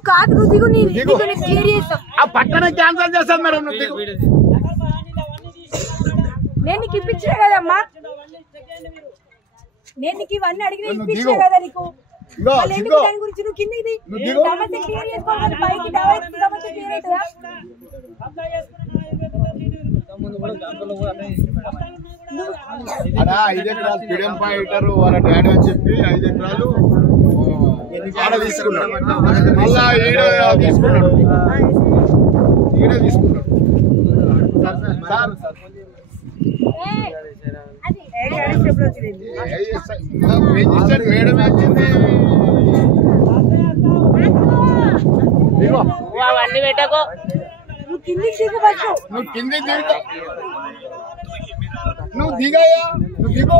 నువ్వు కాదు నువ్వు దిగు క్లియర్ చేస్తావు ఆ పక్కన క్యాన్సల్ చేస్తాను మేడం నువ్వు దిగు నేను నీకు ఇప్పించా కదమ్మా నేను నీకు ఇవన్నీ అడిగిన ఇప్పించా కదా నీకు దాని గురించి నువ్వు కిందికి సమస్య క్లియర్ చేసుకోవాలి పైకి సమస్య క్లియర్ అవుతుందా అలా 5 ఎకరాలు ఫ్రీడమ్ ఫైటర్ వాళ్ళ డాడీ అని చెప్పి 5 ఎకరాలు ఆడ తీసుకున్నాడు మళ్ళా ఈడ తీసుకున్నాడు రిజిస్టర్ మేడం వచ్చింది అవన్నీ పెట్టకు నువ్వు కిందికి దిగు నువ్వు కిందికి దిగు నువ్వు దిగాయా నువ్వు దిగు